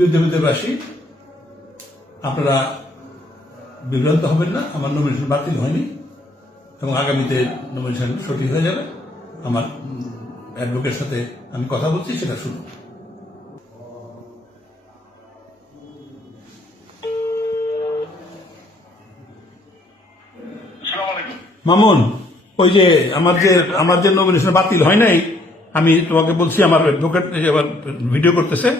প্রিয় দেবদেববাসী, আপনারা বিভ্রান্ত হবেন না। আমার নমিনেশন বাতিল হয়নি এবং আগামীতে নমিনেশন সঠিক হয়ে যাবে। আমার অ্যাডভোকেটের সাথে আমি কথা বলছি, সেটা শুনুন। মামুন, ওই যে আমার যে নমিনেশন বাতিল হয় নাই, আমি তোমাকে বলছি আমার অ্যাডভোকেট এবার ভিডিও করতেছে,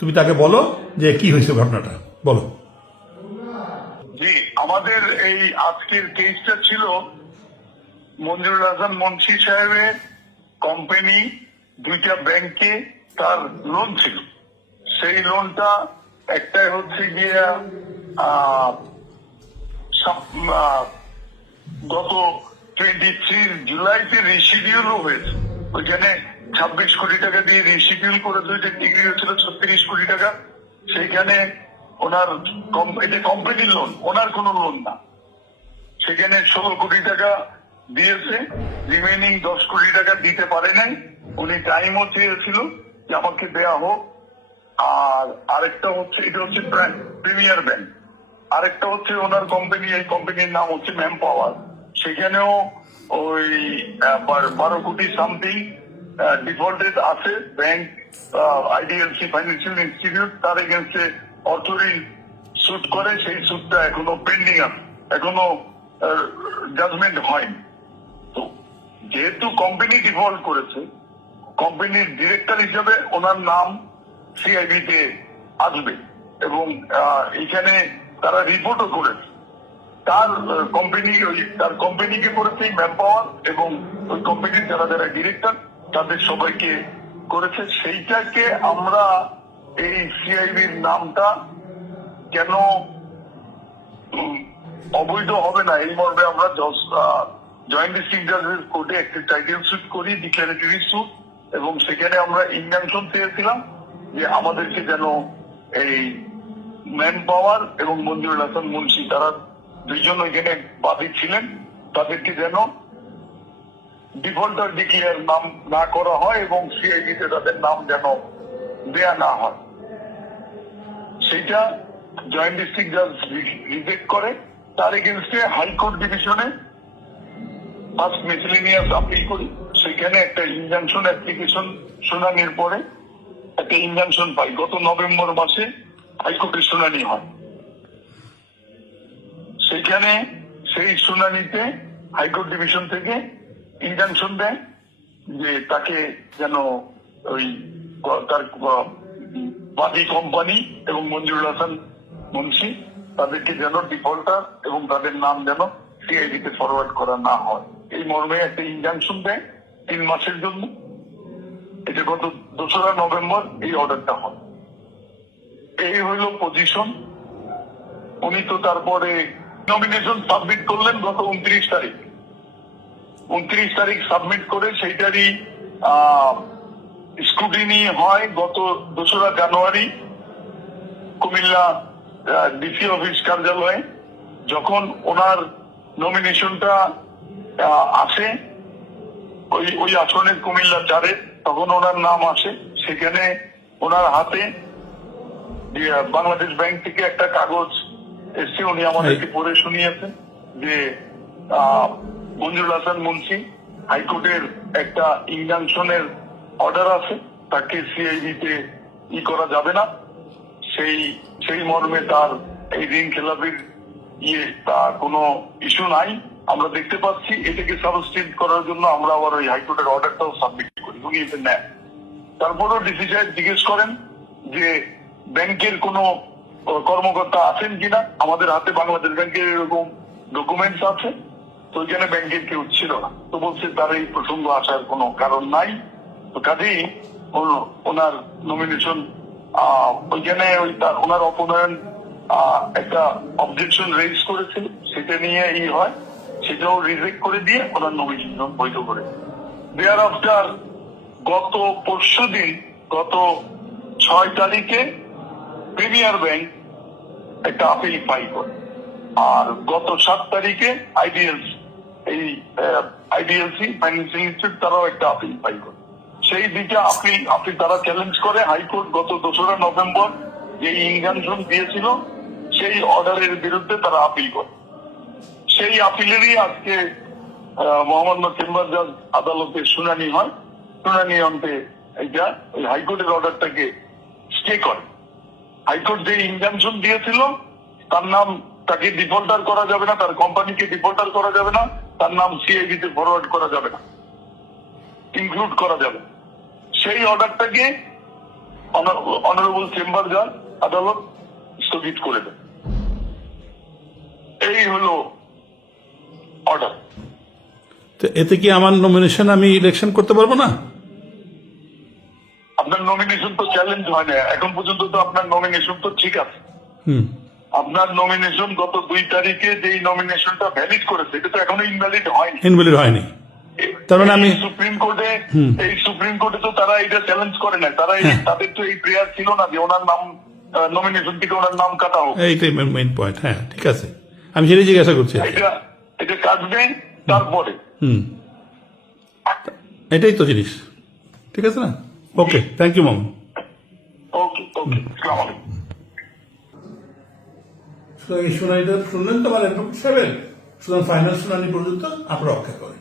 তুমি তাকে বলো যে কি হয়েছে ঘটনাটা, বলো। জি, আমাদের এই আজকের কেসটা ছিল মঞ্জুরুল হাসান মুন্সি সাহেবের কোম্পানি দুইটা ব্যাংকে তার লোন ছিল। সেই লোনটা একটাই হচ্ছে গিয়ে গত 23 জুলাইতে রিশিডিউলও হয়েছে। ওইখানে 26 কোটি টাকা দিয়ে রিশিডিউল করেছে, ওইটা ডিগ্রি হয়েছিল 36 কোটি টাকা। সেইখানে ওনার এটা কোম্পানির লোন, ওনার কোনো লোন না। সেখানে 16 কোটি টাকা দিয়েছে, রিমেনিং 10 কোটি টাকা দিতে পারে নাই। উনি টাইমও চেয়েছিল যে আমাকে দেয়া হোক। আর আরেকটা হচ্ছে, এটা হচ্ছে প্রিমিয়ার ব্যাংক। আরেকটা হচ্ছে ওনার কোম্পানি, এই কোম্পানির নাম হচ্ছে ম্যান পাওয়ার। সেখানেও ওই 12 কোটি সামথিং ডিফল্টেড আছে। ব্যাংক আইডিএলসি ফাইন্যান্সিয়াল ইনস্টিটিউট তার এগেন্সে অর্থ ঋণ সুদ করে, সেই সুদটা এখনো পেন্ডিং আছে, এখনো জাজমেন্ট হয়নি। তো যেহেতু কোম্পানি ডিফল্ট করেছে, কোম্পানির ডিরেক্টর হিসেবে ওনার নাম সিআইবি তে আসবে এবং এখানে তারা রিপোর্টও করেছে। তার কোম্পানিকে করেছে ম্যান পাওয়ার এবং ওই কোম্পানির যারা যারা ডিরেক্টর তাদের সবাইকে করেছে। সেইটাকে আমরা এই সিআইবির নামটা কেন অবৈধ হবে না এই মর্মে আমরা জয়েন্ট ডিস্ট্রিক্ট জাজের কোর্টে একটি টাইটেল সুট করি, ডিক্লারেটরি সুট, এবং সেখানে আমরা ইনজাংশন চেয়েছিলাম যে আমাদেরকে যেন এই ম্যান পাওয়ার এবং মঞ্জুরুল হাসান মুন্সি তারা দুইজন ওইখানে বাদী ছিলেন, তাদেরকে যেন ডিফল্টার ডিক্লেয়ার নাম না করা হয় এবং সিআইবিতে তাদের নাম যেন দেয়া না হয়। সেটা জয়েন্ট ডিস্ট্রিক্ট জাজ রিজেক্ট করে। তার এগেনস্টে হাইকোর্ট ডিভিশনে ফার্স্ট মিসেলেনিয়াস আপিল করি। সেখানে একটা ইনজাংশন অ্যাপ্লিকেশন শুনানির পরে একটা ইনজাংশন পাই। গত নভেম্বর মাসে হাইকোর্টের শুনানি হয়। সেখানে সেই শুনানিতে হাইকোর্ট ডিভিশন থেকে ইনজাংশন দেয় যে তাকে যেন ওই তার বাদী কোম্পানি এবং মঞ্জুরুল হাসান মুন্সি তাদেরকে যেন ডিফল্টার এবং তাদের নাম যেন সিআইডিতে ফরওয়ার্ড করা না হয়, এই মর্মে একটা ইনজাংশন দেয় 3 মাসের জন্য। এটা গত 2রা নভেম্বর এই অর্ডারটা হয়। এই হইল পজিশন। উনি তো তারপরে নমিনেশন সাবমিট করলেন গত 29 তারিখ। 29 তারিখ সাবমিট করে সেইটারই স্ক্রুটিনি হয় গত 2রা জানুয়ারি কুমিল্লা ডিসি অফিস কার্যালয়ে। যখন ওনার নমিনেশনটা আসে ওই আসনের কুমিল্লা 4-এ, তখন ওনার নাম আসে। সেখানে ওনার হাতে বাংলাদেশ ব্যাংক থেকে একটা কাগজ এসছে, উনি আমাদেরকে পড়ে শুনিয়েছেন যে মঞ্জুরুল হাসান মুন্সি হাইকোর্টের একটা ইনজাংশনের অর্ডার আছে, তাকে সিআইডিতে করা যাবে না। সেই মর্মে তার এই ঋণ খেলাপির তা কোনো ইস্যু নাই। আমরা দেখতে পাচ্ছি এটাকে সাবস্টিটিউট করার জন্য আমরা আবার ওই হাইকোর্টের অর্ডারটাও সাবমিট করি, উনি এটা নেন। তারপরেও ডিসি সাহেব জিজ্ঞেস করেন যে ব্যাংকের কোনো কর্মকর্তা আছেন কিনা, আমাদের হাতে বাংলাদেশ ব্যাংকের এরকম ডকুমেন্টস আছে। তো ওইখানে ব্যাংকের কেউ ছিল না। তো বলছে তার এই প্রসঙ্গ আসার কোনো কারণ নাই। তো কাজেই ওনার নমিনেশন ওইখানে ওনার অপনয়ন একটা অবজেকশন রেজ করেছিল, সেটা নিয়ে হয়, সেটাও রিজেক্ট করে দিয়ে ওনার নমিনেশন বৈধ করে। দেয়ার আফটার গত পরশুদিন, গত 6 তারিখে প্রিমিয়ার ব্যাংক একটা আপিল ফাইল করে, আর গত 7 তারিখে আইডিএলসি ফাইন্যান্সিয়াল ইনস্টিটিউট তারাও একটা আপিল ফাইল করে। সেই দুইটা আপিল তারা চ্যালেঞ্জ করে। হাইকোর্ট গত 2রা নভেম্বর যে ইনজাংশন দিয়েছিল সেই অর্ডারের বিরুদ্ধে তারা আপিল করে। সেই আপিলেরই আজকে মহামান্য চেম্বার জাজ আদালতে শুনানি হয়। শুনানি অন্তে এটা ওই হাইকোর্টের অর্ডারটাকে স্টে করে। হাইকোর্ট যে ইনজাংশন দিয়েছিল তার নাম, তাকে ডিফল্টার করা যাবে না, তার কোম্পানিকে ডিফল্টার করা যাবে না, তার নাম সিআইবি তে ফরওয়ার্ড করা যাবে না, ইনক্লুড করা যাবে, সেই অর্ডারটাকে অনারেবল চেম্বার জাজ আদালত স্থগিত করে দেয়। এই হলো অর্ডার। তো এতে কি আমার নমিনেশন আমি ইলেকশন করতে পারবো না? আপনার নমিনেশন তো চ্যালেঞ্জ হয় না এখন পর্যন্ত, তো আপনার নমিনেশন তো ঠিক আছে। আপনার নমিনেশন গত 2 তারিখে যেই নমিনেশনটা ভ্যালিড করেছে এটা তো এখনো ইনভ্যালিড হয়নি। ইনভ্যালিড হয়নি, তার মানে আমি সুপ্রিম কোর্টে তো তারা এটা চ্যালেঞ্জ করে না। তারা তাদের তো এই প্রেয়ার ছিল না যে ওনার নাম নমিনেশন থেকে ওনার নাম কাটা হোক। এইটাই মেইন পয়েন্ট। হ্যাঁ, ঠিক আছে, আমি সেটাই জিজ্ঞাসা করছি। এটা কাটবে তারপরে। এটাই তো জিনিস, ঠিক আছে না? ওকে, থ্যাংক ইউ মামুন। ওকে, আসসালামু আলাইকুম। এই শুনানিটা শুনলেন তো আমার অ্যাডভোকেট সাহেবের, সুতরাং ফাইনাল শুনানি পর্যন্ত আপনারা অপেক্ষা করেন।